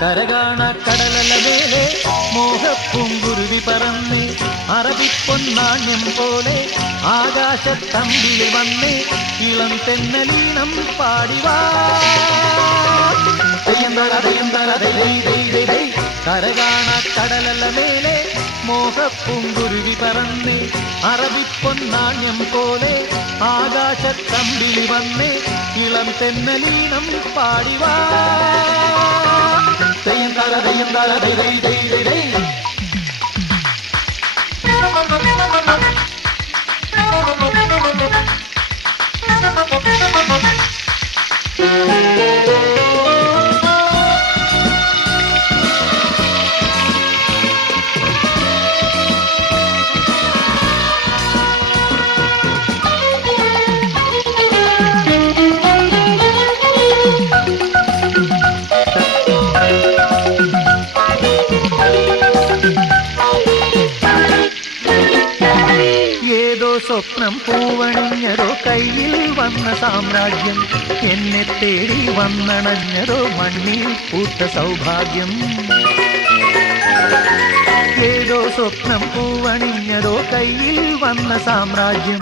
കരകാണ കടലല മേലെ മോഹപ്പൂങ്കുരുവി പറന്നേ അറബിപ്പൊന്നാണ്യം പോലെ ആകാശത്തമ്പിൽ വന്നേ ഇളം തെന്നലീണം പാടിവാ കരകാണ കടലല മേലെ മോഹപ്പൂങ്കുരുവി പറന്നേ അറബിപ്പൊന്നാണ്യം പോലെ ആകാശത്തമ്പിൽ വന്നേ ഇളം തെന്നലീണം പാടിവാ സ്വപ്നം പൂവണിഞ്ഞതോ കയ്യിൽ വന്ന സാമ്രാജ്യം എന്നെ തേടി വന്നണഞ്ഞതോ മണ്ണിൽ പൂത്ത സൗഭാഗ്യം ഏതോ സ്വപ്നം പൂവണിഞ്ഞതോ കയ്യിൽ വന്ന സാമ്രാജ്യം